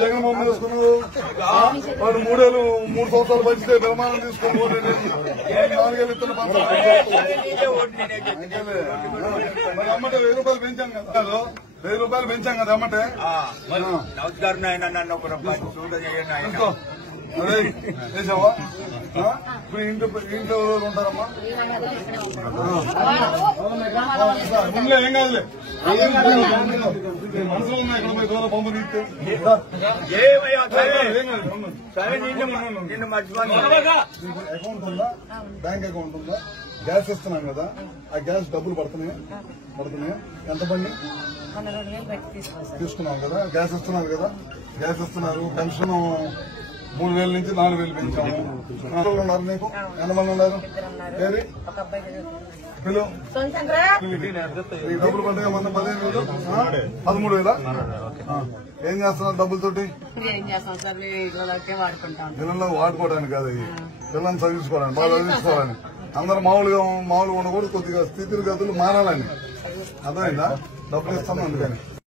జగన్మోహన్ వేసుకున్నావు వాడు 3 సంవత్సరాలు పంచితే నిర్మాణం తీసుకుని 4 ఏళ్ళు ఇస్తున్న మరి అమ్మటే 1000 రూపాయలు పెంచాం కదా 1000 రూపాయలు పెంచాం కదా అమ్మటే నమస్కారం ఆయన నన్ను ఒక రూపాయి చూడండి అదే చేసావా ఇప్పుడు ఇంట్లో ఉంటారమ్మా ముందులో ఏం కాదులే మనసులో ఉన్నాయి ఇక్కడ పోయి దూరం పంపు తీస్తే అకౌంట్ ఉందా బ్యాంక్ అకౌంట్ ఉందా గ్యాస్ ఇస్తున్నాం కదా ఆ గ్యాస్ డబ్బులు పడుతున్నాయా ఎంత బండి తీసుకున్నాం కదా గ్యాస్ ఇస్తున్నారు కదా గ్యాస్ ఇస్తున్నారు పెన్షన్ 3000 నుంచి 4000 పెంచాము ఉన్నారు నీకు ఎంతమంది ఉన్నారు ఏది డబ్బులు పడ్డా మొన్న 15,000 13,000 ఏం చేస్తున్నారు డబ్బులతోటి పిల్లల్లో వాడుకోవడానికి కాదు పిల్లల్ని చదివించుకోవాలని బాగా చదివించుకోవాలని అందరూ మామూలుగా ఉండకూడదు కొద్దిగా స్థితిగతులు మారాలని అర్థమైందా డబ్బులు ఇస్తాను అందుకని